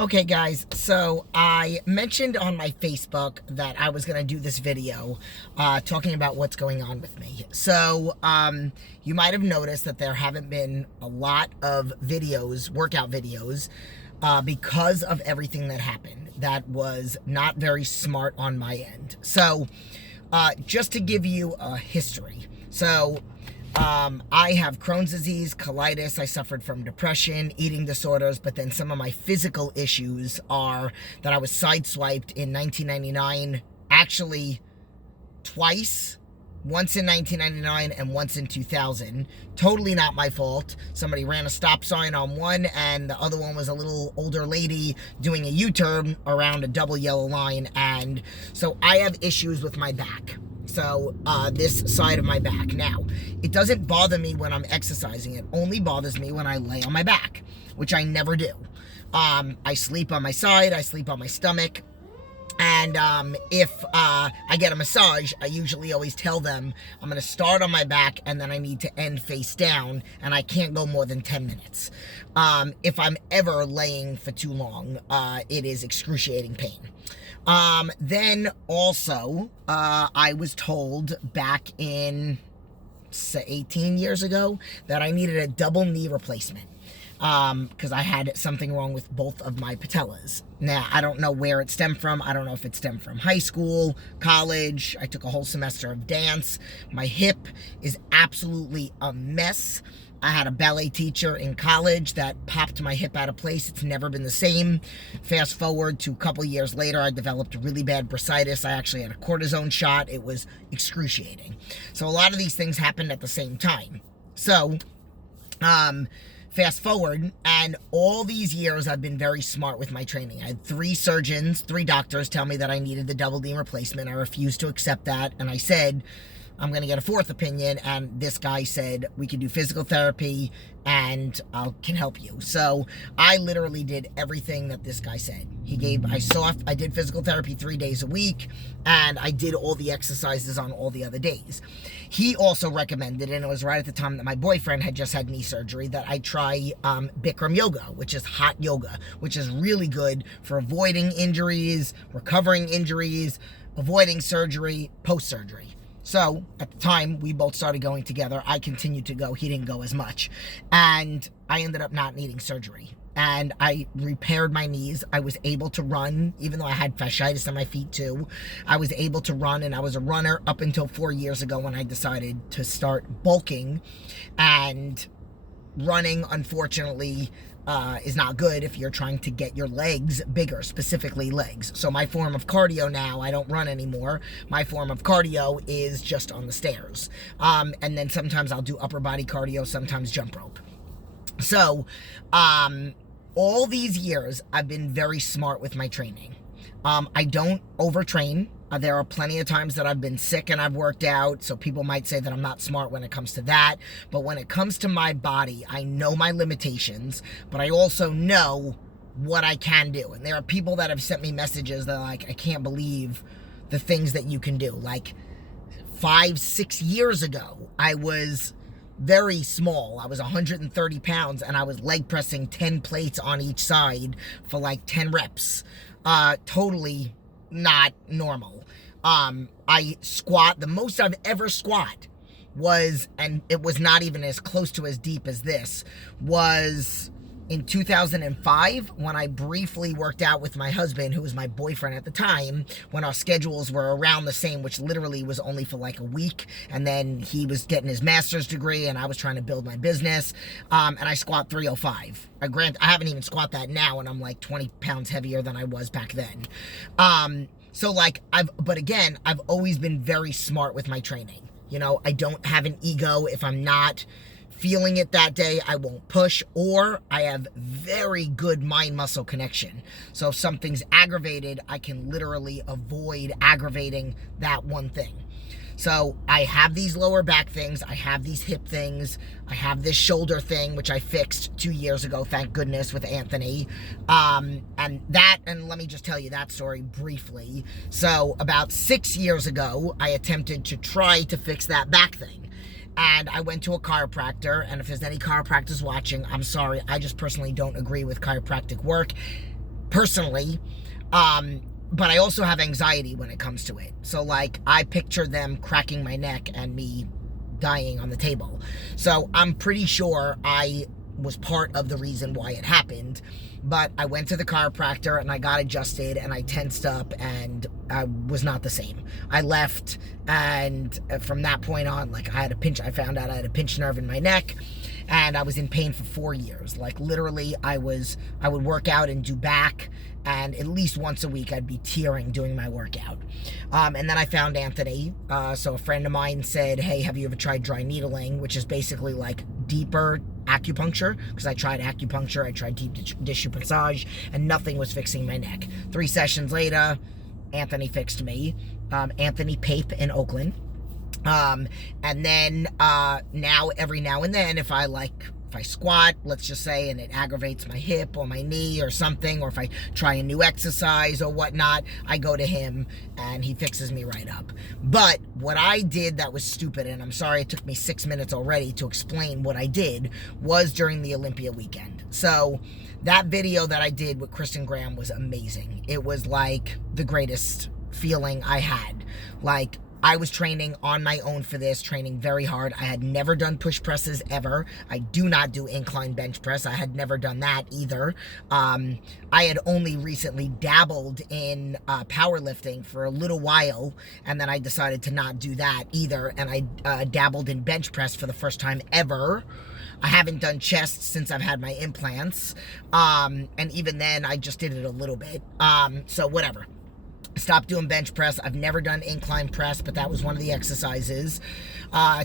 Okay guys, so I mentioned on my Facebook that I was going to do this video talking about what's going on with me. So you might have noticed that there haven't been a lot of videos, workout videos, because of everything that happened. That was not very smart on my end. So just to give you a history. So I have Crohn's disease, colitis, I suffered from depression, eating disorders, but then some of my physical issues are that I was sideswiped in 1999, actually twice, once in 1999 and once in 2000. Totally not my fault. Somebody ran a stop sign on one, and the other one was a little older lady doing a U-turn around a double yellow line, and so I have issues with my back. So this side of my back. Now, it doesn't bother me when I'm exercising. It only bothers me when I lay on my back, which I never do. I sleep on my side, I sleep on my stomach, and if I get a massage, I usually always tell them I'm going to start on my back and then I need to end face down, and I can't go more than 10 minutes. If I'm ever laying for too long, it is excruciating pain. Then also, I was told back in 18 years ago that I needed a double knee replacement. Because I had something wrong with both of my patellas. Now, I don't know where it stemmed from. I don't know if it stemmed from high school, college. I took a whole semester of dance. My hip is absolutely a mess. I had a ballet teacher in college that popped my hip out of place. It's never been the same. Fast forward to a couple years later, I developed really bad bursitis. I actually had a cortisone shot. It was excruciating. So a lot of these things happened at the same time. So, fast forward, and all these years I've been very smart with my training. I had 3 surgeons, 3 doctors tell me that I needed the double knee replacement. I refused to accept that, and I said, I'm going to get a 4th opinion, and this guy said, we can do physical therapy, and I can help you. So I literally did everything that this guy said. I did physical therapy 3 days a week, and I did all the exercises on all the other days. He also recommended, and it was right at the time that my boyfriend had just had knee surgery, that I try Bikram yoga, which is hot yoga, which is really good for avoiding injuries, recovering injuries, avoiding surgery, post-surgery. So, at the time, we both started going together. I continued to go. He didn't go as much. And I ended up not needing surgery. And I repaired my knees. I was able to run, even though I had fasciitis on my feet too. I was able to run, and I was a runner up until 4 years ago when I decided to start bulking. And running, unfortunately, is not good if you're trying to get your legs bigger, specifically legs. So my form of cardio now, I don't run anymore. My form of cardio is just on the stairs. And then sometimes I'll do upper body cardio, sometimes jump rope. So, all these years, I've been very smart with my training. I don't overtrain. There are plenty of times that I've been sick and I've worked out, so people might say that I'm not smart when it comes to that. But when it comes to my body, I know my limitations, but I also know what I can do. And there are people that have sent me messages that are like, I can't believe the things that you can do. Like 5-6 years ago, I was very small. I was 130 pounds and I was leg pressing 10 plates on each side for like 10 reps. Totally not normal. I squat, the most I've ever squat was, and it was not even as close to as deep as this, was in 2005 when I briefly worked out with my husband, who was my boyfriend at the time, when our schedules were around the same, which literally was only for like a week, and then he was getting his master's degree and I was trying to build my business, and I squat 305. I haven't even squat that now, and I'm like 20 pounds heavier than I was back then. So like, but again, I've always been very smart with my training. You know, I don't have an ego. If I'm not feeling it that day, I won't push, or I have very good mind-muscle connection. So if something's aggravated, I can literally avoid aggravating that one thing. So I have these lower back things, I have these hip things, I have this shoulder thing, which I fixed 2 years ago, thank goodness, with Anthony. And let me just tell you that story briefly. So about 6 years ago, I attempted to try to fix that back thing. And I went to a chiropractor, and if there's any chiropractors watching, I'm sorry, I just personally don't agree with chiropractic work. personally. But I also have anxiety when it comes to it. So, like, I picture them cracking my neck and me dying on the table. So I'm pretty sure I was part of the reason why it happened. But I went to the chiropractor and I got adjusted and I tensed up and I was not the same. I left, and from that point on, like, I found out I had a pinched nerve in my neck, and I was in pain for 4 years. Like, literally, I would work out and do back, and at least once a week I'd be tearing doing my workout. And then I found Anthony. So a friend of mine said, hey, have you ever tried dry needling, which is basically like deeper acupuncture? Because I tried acupuncture, I tried deep tissue massage, and nothing was fixing my neck. 3 sessions later, Anthony fixed me. Anthony Pape in Oakland. And then now, every now and then, if I squat, let's just say, and it aggravates my hip or my knee or something, or if I try a new exercise or whatnot, I go to him and he fixes me right up. But what I did that was stupid, and I'm sorry it took me 6 minutes already to explain what I did, was during the Olympia weekend. So that video that I did with Kristen Graham was amazing. It was like the greatest feeling I had. Like, I was training on my own for this, training very hard. I had never done push presses ever. I do not do incline bench press. I had never done that either. I had only recently dabbled in powerlifting for a little while, and then I decided to not do that either, and I dabbled in bench press for the first time ever. I haven't done chest since I've had my implants, and even then, I just did it a little bit. So whatever. Stopped doing bench press. I've never done incline press, but that was one of the exercises.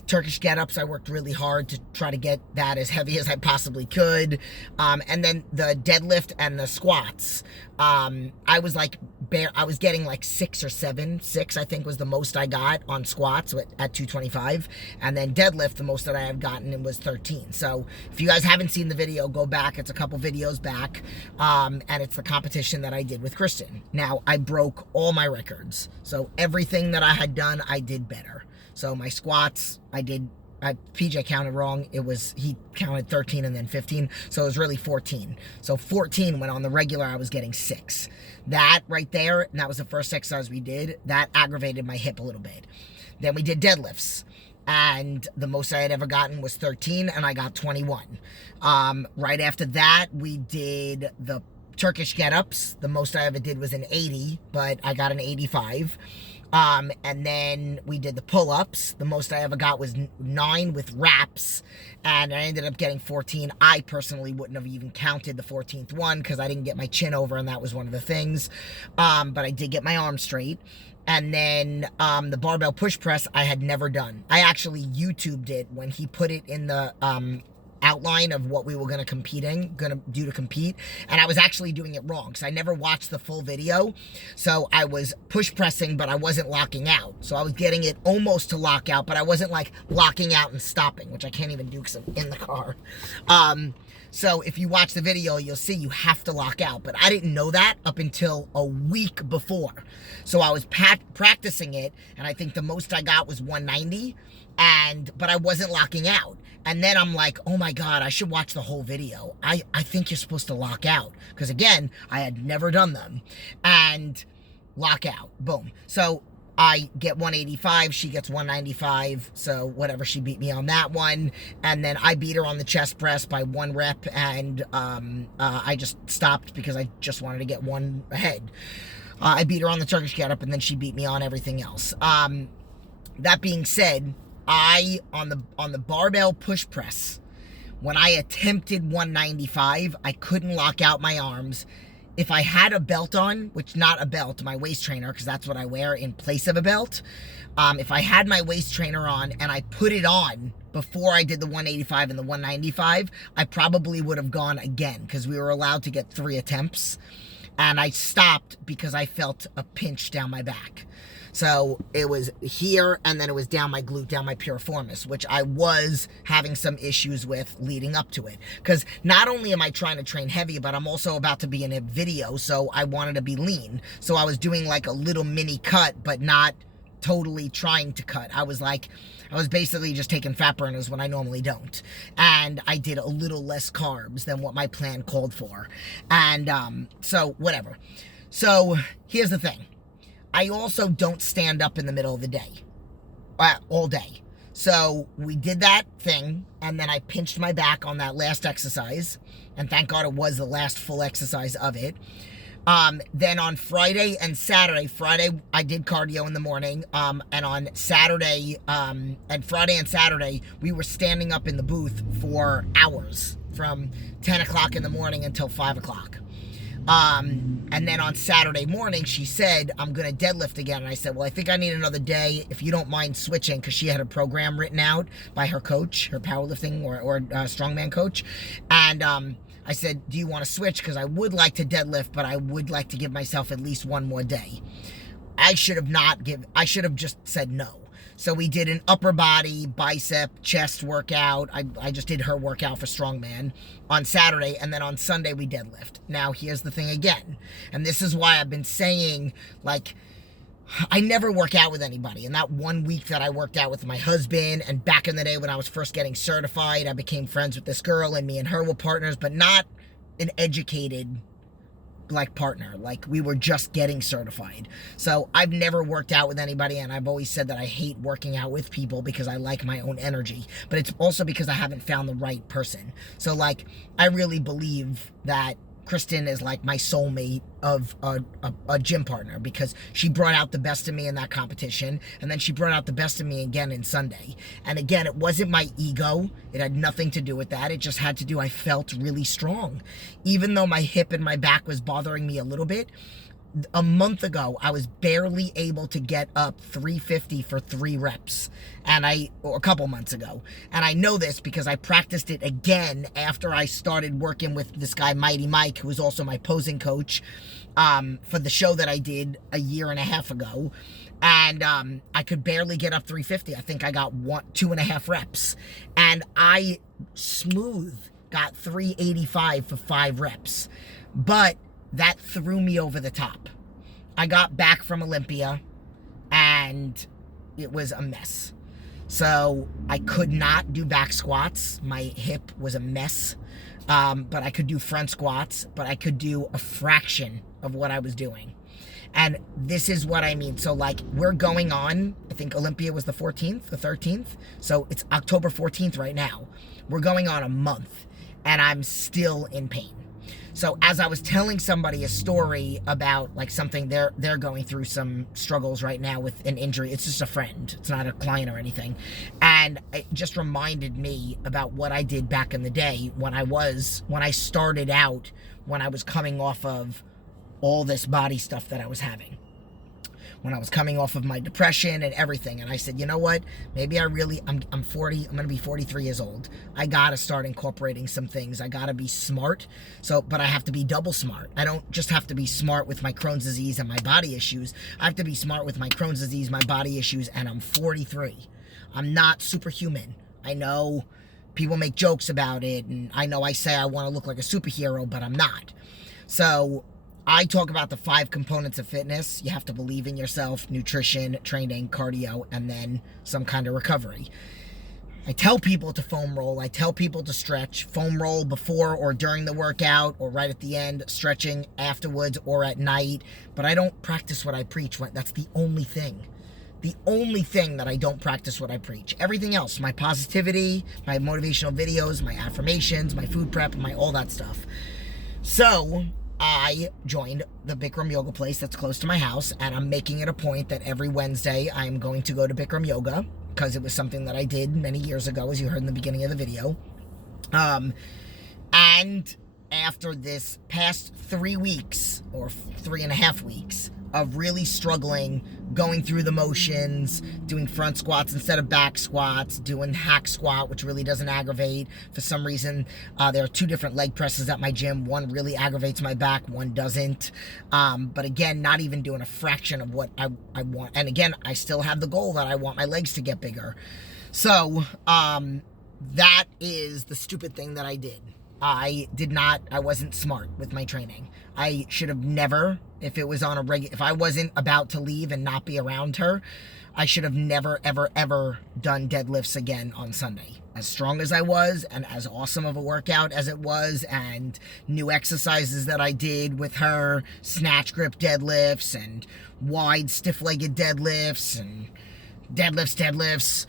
Turkish get-ups, I worked really hard to try to get that as heavy as I possibly could. And then the deadlift and the squats, I was getting like 6 or 7. 6, I think, was the most I got on squats at 225. And then deadlift, the most that I have gotten was 13. So if you guys haven't seen the video, go back. It's a couple videos back. And it's the competition that I did with Kristen. Now, I broke all my records. So everything that I had done, I did better. So my squats, PJ counted wrong. He counted 13 and then 15, so it was really 14. So 14, when on the regular I was getting 6. That right there, and that was the first exercise we did, that aggravated my hip a little bit. Then we did deadlifts, and the most I had ever gotten was 13, and I got 21. Right after that, we did the Turkish get-ups. The most I ever did was an 80, but I got an 85. And then we did the pull-ups. The most I ever got was 9 with wraps, and I ended up getting 14. I personally wouldn't have even counted the 14th one because I didn't get my chin over, and that was one of the things. But I did get my arm straight. And then the barbell push press I had never done. I actually YouTubed it when he put it in the outline of what we were gonna do to compete, and I was actually doing it wrong because I never watched the full video. So I was push pressing, but I wasn't locking out. So I was getting it almost to lock out, but I wasn't like locking out and stopping, which I can't even do because I'm in the car. So if you watch the video, you'll see you have to lock out, but I didn't know that up until a week before. So I was practicing it, and I think the most I got was 190, but I wasn't locking out. And then I'm like, oh my God, I should watch the whole video. I think you're supposed to lock out. Because again, I had never done them. And lock out. Boom. So I get 185, she gets 195. So whatever, she beat me on that one. And then I beat her on the chest press by 1 rep. And I just stopped because I just wanted to get one ahead. I beat her on the Turkish get-up, and then she beat me on everything else. That being said, on the barbell push press, when I attempted 195, I couldn't lock out my arms. If I had a belt on, which not a belt, my waist trainer, because that's what I wear in place of a belt. If I had my waist trainer on and I put it on before I did the 185 and the 195, I probably would have gone again because we were allowed to get 3 attempts. And I stopped because I felt a pinch down my back. So it was here, and then it was down my glute, down my piriformis, which I was having some issues with leading up to it. Because not only am I trying to train heavy, but I'm also about to be in a video, so I wanted to be lean. So I was doing like a little mini cut, but not totally trying to cut. I was basically just taking fat burners when I normally don't. And I did a little less carbs than what my plan called for. And so, whatever. So, here's the thing. I also don't stand up in the middle of the day. All day. So, we did that thing, and then I pinched my back on that last exercise. And thank God it was the last full exercise of it. Then on Friday and Saturday, I did cardio in the morning, and on Saturday, and Friday and Saturday, we were standing up in the booth for hours, from 10 o'clock in the morning until 5 o'clock. And then on Saturday morning, she said, I'm going to deadlift again. And I said, well, I think I need another day, if you don't mind switching, because she had a program written out by her coach, her powerlifting or strongman coach. And, I said, do you want to switch? Because I would like to deadlift, but I would like to give myself at least one more day. I should have just said no. So we did an upper body, bicep, chest workout. I just did her workout for strongman on Saturday, and then on Sunday we deadlift. Now, here's the thing again, and this is why I've been saying, like, I never work out with anybody. And that 1 week that I worked out with my husband, and back in the day when I was first getting certified, I became friends with this girl, and me and her were partners, but not an educated, like, partner. Like, we were just getting certified. So I've never worked out with anybody, and I've always said that I hate working out with people because I like my own energy. But it's also because I haven't found the right person. So, like, I really believe that Kristen is like my soulmate of a gym partner, because she brought out the best of me in that competition, and then she brought out the best of me again in Sunday. And again, it wasn't my ego. It had nothing to do with that. It just had to do, I felt really strong. Even though my hip and my back was bothering me a little bit, a month ago, I was barely able to get up 350 for 3 reps, or a couple months ago. And I know this because I practiced it again after I started working with this guy, Mighty Mike, who was also my posing coach, for the show that I did a year and a half ago. And I could barely get up 350. I think I got 2.5 reps. And I got 385 for 5 reps. But that threw me over the top. I got back from Olympia, and it was a mess. So I could not do back squats. My hip was a mess. But I could do front squats, but I could do a fraction of what I was doing. And this is what I mean. So, like, we're going on, I think Olympia was the 14th, the 13th. So it's October 14th right now. We're going on a month, and I'm still in pain. So as I was telling somebody a story about, like, something they're going through some struggles right now with an injury. It's just a friend. It's not a client or anything. And it just reminded me about what I did back in the day when I started out, when I was coming off of all this body stuff that I was having. When I was coming off of my depression and everything. And I said, you know what? Maybe I'm 40. I'm going to be 43 years old. I got to start incorporating some things. I got to be smart. But I have to be double smart. I don't just have to be smart with my Crohn's disease and my body issues. I have to be smart with my Crohn's disease, my body issues, and I'm 43. I'm not superhuman. I know people make jokes about it, and I know I say I want to look like a superhero, but I'm not. So I talk about the 5 components of fitness. You have to believe in yourself: nutrition, training, cardio, and then some kind of recovery. I tell people to foam roll. I tell people to stretch. Foam roll before or during the workout, or right at the end, stretching afterwards or at night. But I don't practice what I preach. That's the only thing. The only thing that I don't practice what I preach. Everything else, my positivity, my motivational videos, my affirmations, my food prep, all that stuff. So I joined the Bikram yoga place that's close to my house, and I'm making it a point that every Wednesday I'm going to go to Bikram yoga, because it was something that I did many years ago, as you heard in the beginning of the video. And after this past 3 weeks, or 3.5 weeks, of really struggling, going through the motions, doing front squats instead of back squats, doing hack squat, which really doesn't aggravate. For some reason, there are 2 different leg presses at my gym. One really aggravates my back, one doesn't. But again, not even doing a fraction of what I want. And again, I still have the goal that I want my legs to get bigger. So, that is the stupid thing that I did. I wasn't smart with my training. I should have never, if I wasn't about to leave and not be around her, I should have never, ever, ever done deadlifts again on Sunday. As strong as I was, and as awesome of a workout as it was, and new exercises that I did with her, snatch grip deadlifts, and wide stiff-legged deadlifts, and deadlifts.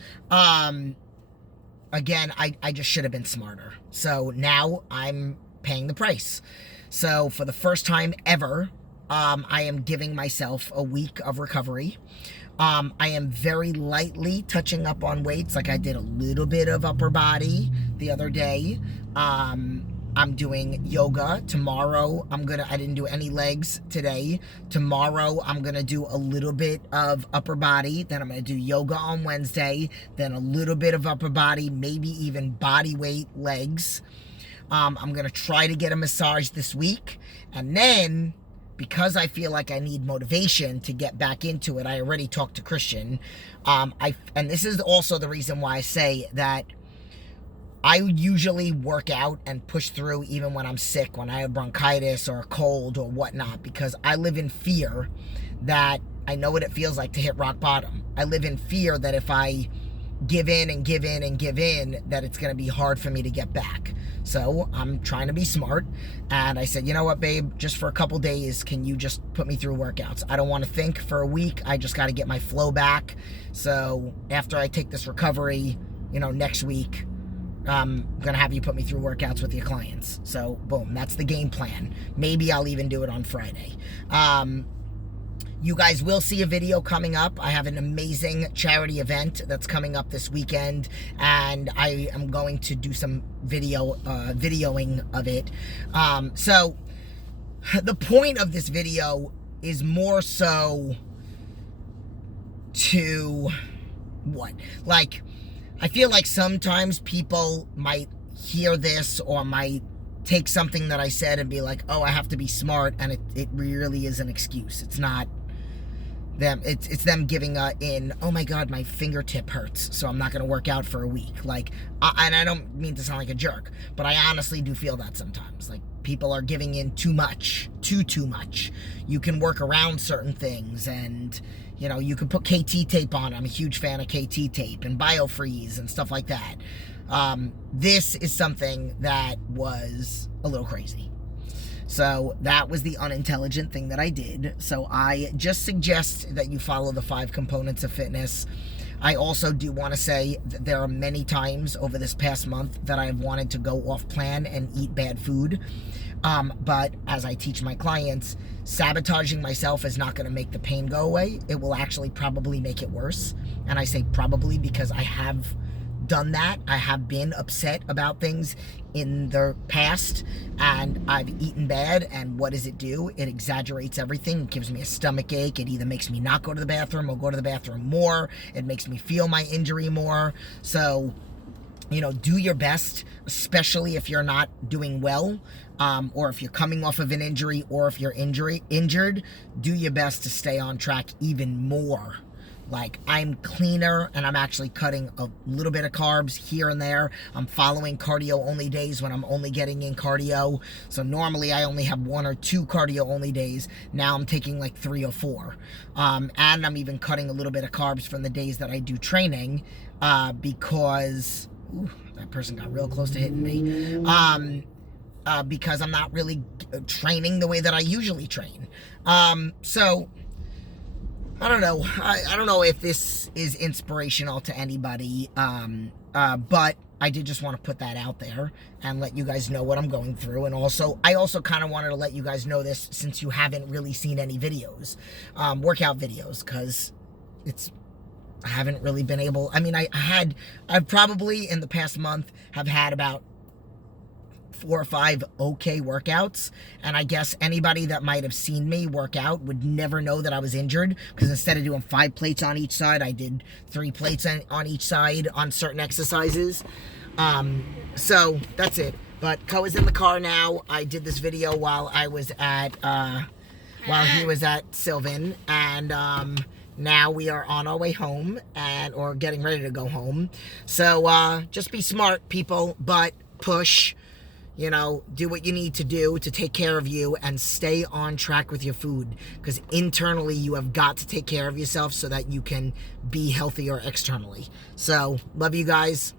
Again, I just should have been smarter. So now I'm paying the price. So for the first time ever, I am giving myself a week of recovery. I am very lightly touching up on weights. Like I did a little bit of upper body the other day. I'm doing yoga. Tomorrow, I didn't do any legs today. Tomorrow, I'm going to do a little bit of upper body. Then I'm going to do yoga on Wednesday. Then a little bit of upper body, maybe even body weight legs. I'm going to try to get a massage this week. And then, because I feel like I need motivation to get back into it, I already talked to Christian. And this is also the reason why I say that I usually work out and push through even when I'm sick, when I have bronchitis or a cold or whatnot, because I live in fear that I know what it feels like to hit rock bottom. I live in fear that if I give in, that it's going to be hard for me to get back. So I'm trying to be smart. And I said, you know what, babe, just for a couple days, can you just put me through workouts? I don't want to think for a week. I just got to get my flow back. So after I take this recovery, next week, I'm going to have you put me through workouts with your clients. So, boom, that's the game plan. Maybe I'll even do it on Friday. You guys will see a video coming up. I have an amazing charity event that's coming up this weekend, and I am going to do some videoing of it. So, the point of this video is more so to what? Like, I feel like sometimes people might hear this or might take something that I said and be like, oh, I have to be smart, and it really is an excuse. It's not them. It's them giving oh my God, my fingertip hurts, so I'm not going to work out for a week. Like, and I don't mean to sound like a jerk, but I honestly do feel that sometimes. Like, people are giving in too much. You can work around certain things, and you can put KT tape on. I'm a huge fan of KT tape and BioFreeze and stuff like that. This is something that was a little crazy. So that was the unintelligent thing that I did. So I just suggest that you follow the 5 components of fitness. I also do want to say that there are many times over this past month that I've wanted to go off plan and eat bad food. But as I teach my clients, sabotaging myself is not going to make the pain go away. It will actually probably make it worse. And I say probably because I have done that. I have been upset about things in the past, and I've eaten bad, and what does it do? It exaggerates everything. It gives me a stomach ache. It either makes me not go to the bathroom or go to the bathroom more. It makes me feel my injury more. So, do your best, especially if you're not doing well, or if you're coming off of an injury, or if you're injured, do your best to stay on track even more. Like, I'm cleaner, and I'm actually cutting a little bit of carbs here and there. I'm following cardio-only days when I'm only getting in cardio. So normally I only have 1 or 2 cardio-only days. Now I'm taking like 3 or 4. And I'm even cutting a little bit of carbs from the days that I do training, because... Ooh, that person got real close to hitting me. Because I'm not really training the way that I usually train. So... I don't know. I don't know if this is inspirational to anybody, but I did just want to put that out there and let you guys know what I'm going through. And I also kind of wanted to let you guys know this, since you haven't really seen any videos, workout videos, because I haven't really been able. I mean, I've probably in the past month have had about 4 or 5 okay workouts, and I guess anybody that might have seen me work out would never know that I was injured, because instead of doing 5 plates on each side, I did 3 plates on each side on certain exercises. So that's it. But Co is in the car now. I did this video while he was at Sylvan, and now we are on our way home, or getting ready to go home. So just be smart, people, but push. You know, do what you need to do to take care of you and stay on track with your food, because internally you have got to take care of yourself so that you can be healthier externally. So, love you guys.